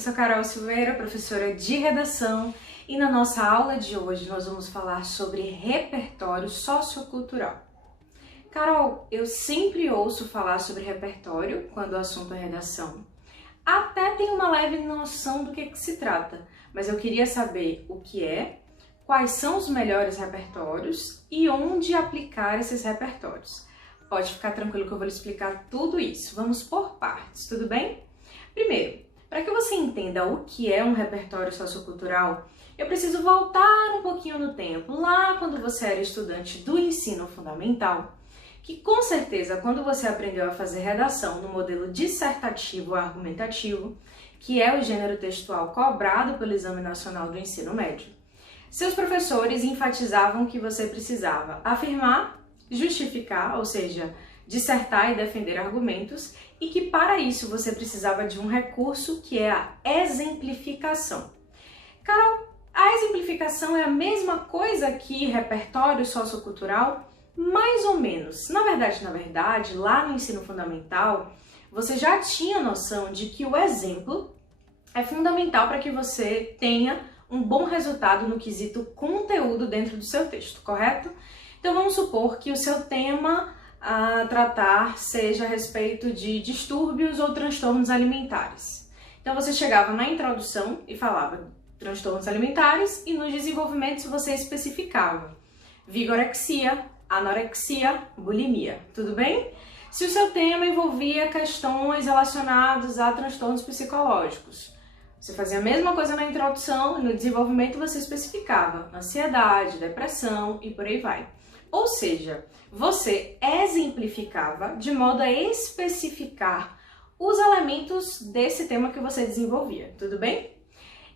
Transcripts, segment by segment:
eu sou Carol Silveira, professora de redação, e na nossa aula de hoje nós vamos falar sobre repertório sociocultural. Carol, eu sempre ouço falar sobre repertório quando o assunto é redação. Até tenho uma leve noção do que se trata, mas eu queria saber o que é, quais são os melhores repertórios e onde aplicar esses repertórios. Pode ficar tranquilo que eu vou lhe explicar tudo isso. Vamos por partes, tudo bem? Primeiro, para que você entenda o que é um repertório sociocultural, eu preciso voltar um pouquinho no tempo, lá quando você era estudante do ensino fundamental, que com certeza quando você aprendeu a fazer redação no modelo dissertativo argumentativo, que é o gênero textual cobrado pelo Exame Nacional do Ensino Médio, seus professores enfatizavam que você precisava afirmar, justificar, ou seja, dissertar e defender argumentos, e que para isso você precisava de um recurso que é a exemplificação. Carol, a exemplificação é a mesma coisa que repertório sociocultural? Mais ou menos. Na verdade, lá no ensino fundamental, você já tinha noção de que o exemplo é fundamental para que você tenha um bom resultado no quesito conteúdo dentro do seu texto, correto? Então vamos supor que o seu tema a tratar seja a respeito de distúrbios ou transtornos alimentares. Então você chegava na introdução e falava transtornos alimentares e nos desenvolvimentos você especificava vigorexia, anorexia, bulimia, tudo bem? Se o seu tema envolvia questões relacionadas a transtornos psicológicos, você fazia a mesma coisa na introdução e no desenvolvimento você especificava ansiedade, depressão e por aí vai. Ou seja, você exemplificava de modo a especificar os elementos desse tema que você desenvolvia, tudo bem?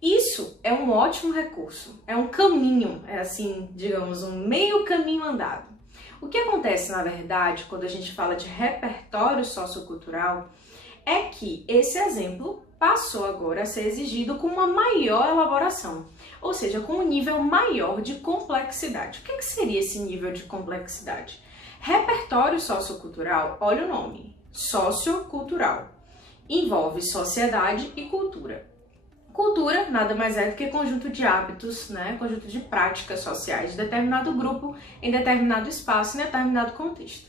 Isso é um ótimo recurso, é um caminho, é assim, digamos, um meio caminho andado. O que acontece, na verdade, quando a gente fala de repertório sociocultural, é que esse exemplo passou agora a ser exigido com uma maior elaboração, ou seja, com um nível maior de complexidade. O que seria esse nível de complexidade? Repertório sociocultural, olha o nome, sociocultural, envolve sociedade e cultura. Cultura nada mais é do que conjunto de hábitos, conjunto de práticas sociais de determinado grupo, em determinado espaço, em determinado contexto.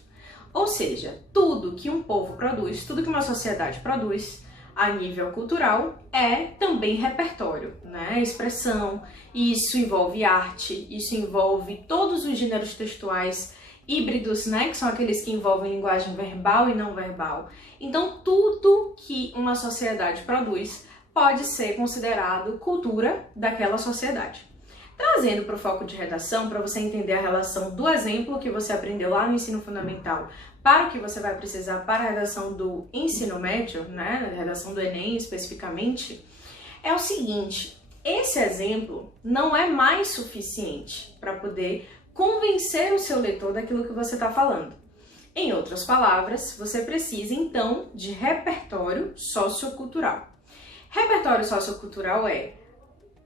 Ou seja, tudo que um povo produz, tudo que uma sociedade produz a nível cultural é também repertório, expressão. Isso envolve arte, isso envolve todos os gêneros textuais híbridos, que são aqueles que envolvem linguagem verbal e não verbal. Então, tudo que uma sociedade produz pode ser considerado cultura daquela sociedade. Trazendo para o foco de redação, para você entender a relação do exemplo que você aprendeu lá no ensino fundamental para o que você vai precisar para a redação do ensino médio, na redação do Enem especificamente, é o seguinte: esse exemplo não é mais suficiente para poder convencer o seu leitor daquilo que você está falando. Em outras palavras, você precisa então de repertório sociocultural. Repertório sociocultural é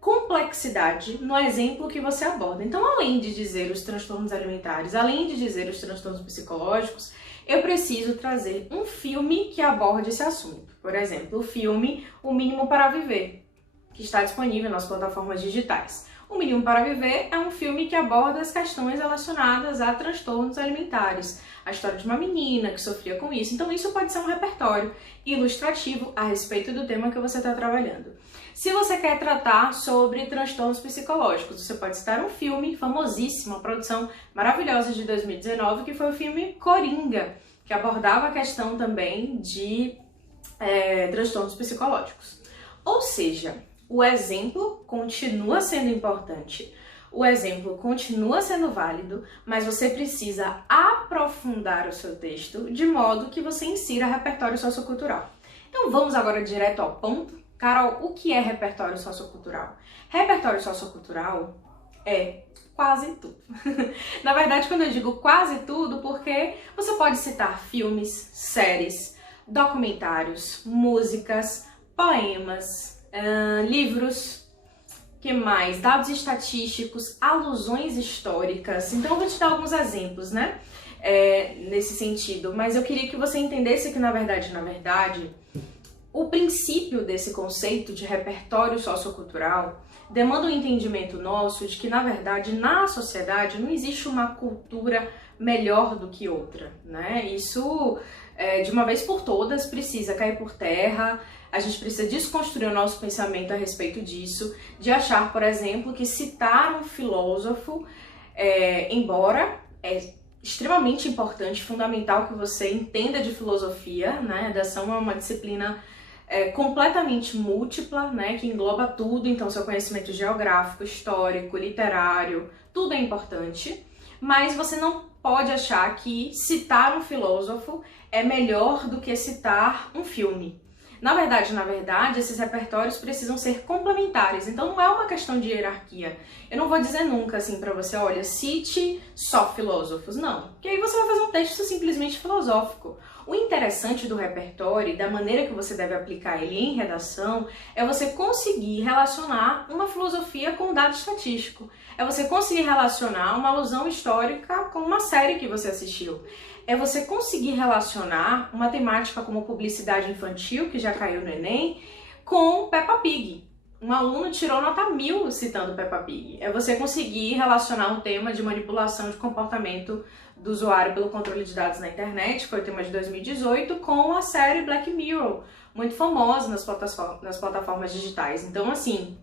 complexidade no exemplo que você aborda. Então, além de dizer os transtornos alimentares, além de dizer os transtornos psicológicos, eu preciso trazer um filme que aborde esse assunto. Por exemplo, o filme O Mínimo para Viver, que está disponível nas plataformas digitais. O Mínimo para Viver é um filme que aborda as questões relacionadas a transtornos alimentares, a história de uma menina que sofria com isso. Então isso pode ser um repertório ilustrativo a respeito do tema que você está trabalhando. Se você quer tratar sobre transtornos psicológicos, você pode citar um filme famosíssimo, uma produção maravilhosa de 2019, que foi o filme Coringa, que abordava a questão também de transtornos psicológicos. Ou seja, o exemplo continua sendo importante, o exemplo continua sendo válido, mas você precisa aprofundar o seu texto de modo que você insira repertório sociocultural. Então vamos agora direto ao ponto. Carol, o que é repertório sociocultural? Repertório sociocultural é quase tudo. Na verdade, quando eu digo quase tudo, porque você pode citar filmes, séries, documentários, músicas, poemas, livros, que mais? Dados estatísticos, alusões históricas. Então eu vou te dar alguns exemplos, nesse sentido. Mas eu queria que você entendesse que, na verdade, O princípio desse conceito de repertório sociocultural demanda um entendimento nosso de que, na verdade, na sociedade não existe uma cultura melhor do que outra, né? Isso, de uma vez por todas, precisa cair por terra. A gente precisa desconstruir o nosso pensamento a respeito disso, de achar, por exemplo, que citar um filósofo, embora extremamente importante, fundamental que você entenda de filosofia, né? A redação é uma disciplina completamente múltipla, né? Que engloba tudo, então seu conhecimento geográfico, histórico, literário, tudo é importante, mas você não pode achar que citar um filósofo é melhor do que citar um filme. Na verdade, esses repertórios precisam ser complementares, então não é uma questão de hierarquia. Eu não vou dizer nunca assim pra você, olha, cite só filósofos, não. Porque aí você vai fazer um texto simplesmente filosófico. O interessante do repertório e da maneira que você deve aplicar ele em redação é você conseguir relacionar uma filosofia com um dado estatístico. É você conseguir relacionar uma alusão histórica com uma série que você assistiu. É você conseguir relacionar uma temática como publicidade infantil, que já caiu no Enem, com Peppa Pig. Um aluno tirou nota 1000 citando Peppa Pig. É você conseguir relacionar um tema de manipulação de comportamento do usuário pelo controle de dados na internet, que foi o tema de 2018, com a série Black Mirror, muito famosa nas plataformas digitais. Então, assim,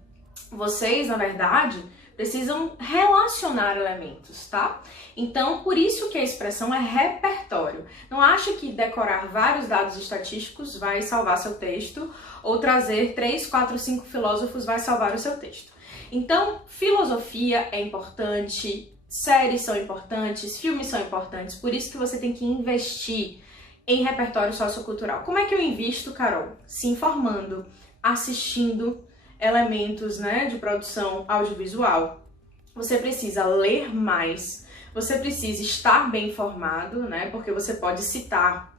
vocês, na verdade, precisam relacionar elementos, tá? Então, por isso que a expressão é repertório. Não acha que decorar vários dados estatísticos vai salvar seu texto, ou trazer 3, 4, 5 filósofos vai salvar o seu texto. Então, filosofia é importante, séries são importantes, filmes são importantes, por isso que você tem que investir em repertório sociocultural. Como é que eu invisto, Carol? Se informando, assistindo elementos, né, de produção audiovisual. Você precisa ler mais, você precisa estar bem informado, né, porque você pode citar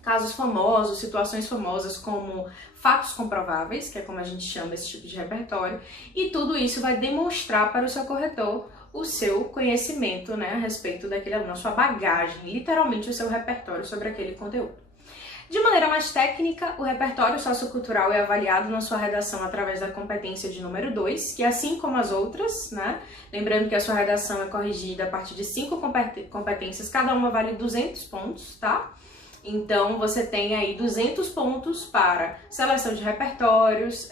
casos famosos, situações famosas como fatos comprováveis, que é como a gente chama esse tipo de repertório, e tudo isso vai demonstrar para o seu corretor o seu conhecimento, né, a respeito daquele aluno, a sua bagagem, literalmente o seu repertório sobre aquele conteúdo. De maneira mais técnica, o repertório sociocultural é avaliado na sua redação através da competência de número 2, que assim como as outras, né? Lembrando que a sua redação é corrigida a partir de 5 competências, cada uma vale 200 pontos, tá? Então, você tem aí 200 pontos para seleção de repertórios,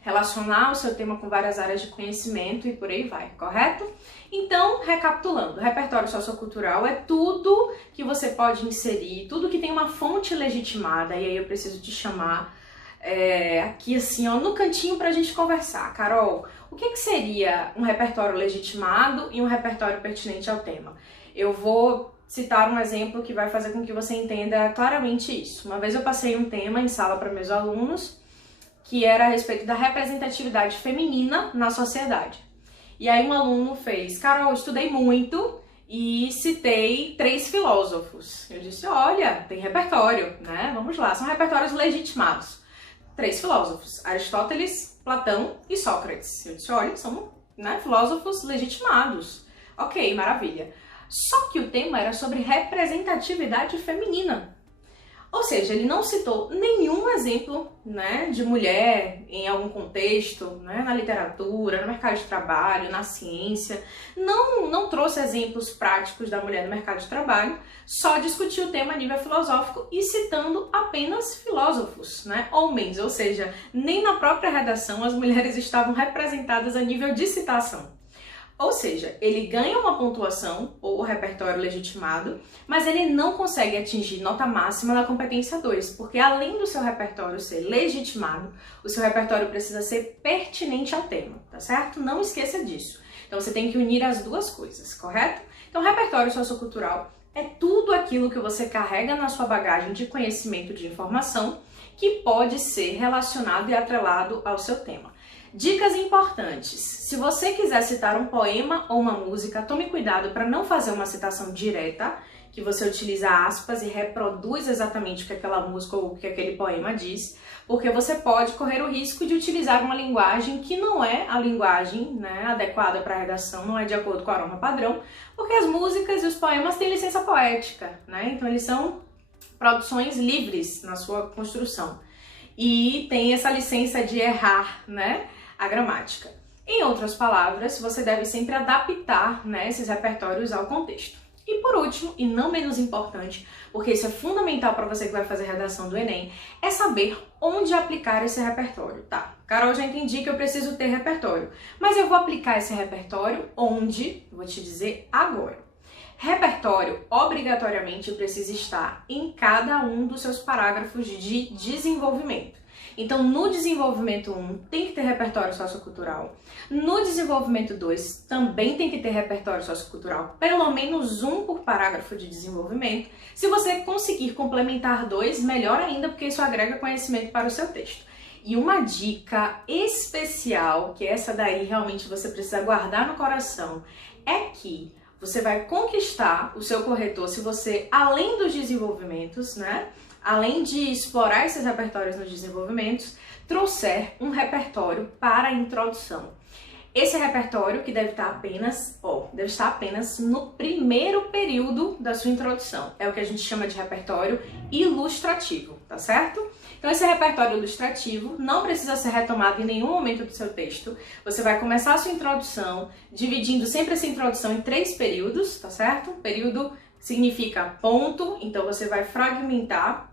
relacionar o seu tema com várias áreas de conhecimento e por aí vai, correto? Então, recapitulando, o repertório sociocultural é tudo que você pode inserir, tudo que tem uma fonte legitimada, e aí eu preciso te chamar aqui assim, ó, no cantinho pra gente conversar. Carol, o que seria um repertório legitimado e um repertório pertinente ao tema? Eu vou citar um exemplo que vai fazer com que você entenda claramente isso. Uma vez eu passei um tema em sala para meus alunos, que era a respeito da representatividade feminina na sociedade. E aí um aluno fez, Carol, eu estudei muito e citei 3 filósofos. Eu disse, olha, tem repertório, né? Vamos lá, são repertórios legitimados. 3 filósofos, Aristóteles, Platão e Sócrates. Eu disse, olha, são, né, filósofos legitimados. Ok, maravilha. Só que o tema era sobre representatividade feminina. Ou seja, ele não citou nenhum exemplo, né, de mulher em algum contexto, né, na literatura, no mercado de trabalho, na ciência. Não trouxe exemplos práticos da mulher no mercado de trabalho, só discutiu o tema a nível filosófico e citando apenas filósofos, né, homens. Ou seja, nem na própria redação as mulheres estavam representadas a nível de citação. Ou seja, ele ganha uma pontuação, ou repertório legitimado, mas ele não consegue atingir nota máxima na competência 2, porque além do seu repertório ser legitimado, o seu repertório precisa ser pertinente ao tema, tá certo? Não esqueça disso. Então você tem que unir as duas coisas, correto? Então, repertório sociocultural é tudo aquilo que você carrega na sua bagagem de conhecimento de informação que pode ser relacionado e atrelado ao seu tema. Dicas importantes. Se você quiser citar um poema ou uma música, tome cuidado para não fazer uma citação direta, que você utiliza aspas e reproduz exatamente o que aquela música ou o que aquele poema diz, porque você pode correr o risco de utilizar uma linguagem que não é a linguagem, né, adequada para a redação, não é de acordo com a norma padrão, porque as músicas e os poemas têm licença poética, né? Então eles são produções livres na sua construção. e tem essa licença de errar, né, a gramática. Em outras palavras, você deve sempre adaptar, né, esses repertórios ao contexto. E por último, e não menos importante, porque isso é fundamental para você que vai fazer redação do Enem, é saber onde aplicar esse repertório. Tá, Carol, já entendi que eu preciso ter repertório, mas eu vou aplicar esse repertório onde? Vou te dizer agora. Repertório, obrigatoriamente, precisa estar em cada um dos seus parágrafos de desenvolvimento. Então, no desenvolvimento 1, tem que ter repertório sociocultural. No desenvolvimento 2, também tem que ter repertório sociocultural, pelo menos um por parágrafo de desenvolvimento. Se você conseguir complementar 2, melhor ainda, porque isso agrega conhecimento para o seu texto. E uma dica especial, que essa daí realmente você precisa guardar no coração, é que você vai conquistar o seu corretor se você, além dos desenvolvimentos, né, além de explorar esses repertórios nos desenvolvimentos, trouxer um repertório para a introdução. Esse repertório que deve estar apenas no primeiro período da sua introdução. É o que a gente chama de repertório ilustrativo, tá certo? Então esse repertório ilustrativo não precisa ser retomado em nenhum momento do seu texto. Você vai começar a sua introdução dividindo sempre essa introdução em 3 períodos, tá certo? Período significa ponto, então você vai fragmentar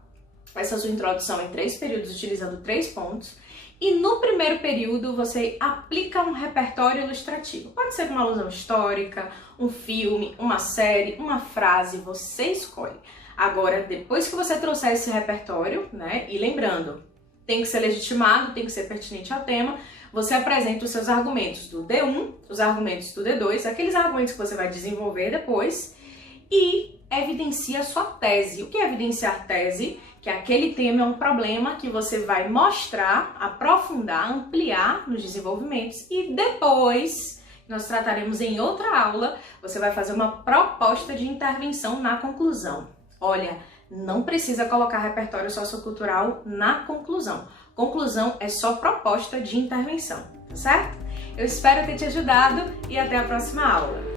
essa sua introdução em 3 períodos utilizando 3 pontos. E no primeiro período você aplica um repertório ilustrativo. Pode ser uma alusão histórica, um filme, uma série, uma frase, você escolhe. Agora, depois que você trouxer esse repertório, né, e lembrando, tem que ser legitimado, tem que ser pertinente ao tema, você apresenta os seus argumentos do D1, os argumentos do D2, aqueles argumentos que você vai desenvolver depois, e evidencia a sua tese. O que é evidenciar tese? Que aquele tema é um problema que você vai mostrar, aprofundar, ampliar nos desenvolvimentos e depois, nós trataremos em outra aula, você vai fazer uma proposta de intervenção na conclusão. Olha, não precisa colocar repertório sociocultural na conclusão. Conclusão é só proposta de intervenção, tá certo? Eu espero ter te ajudado e até a próxima aula.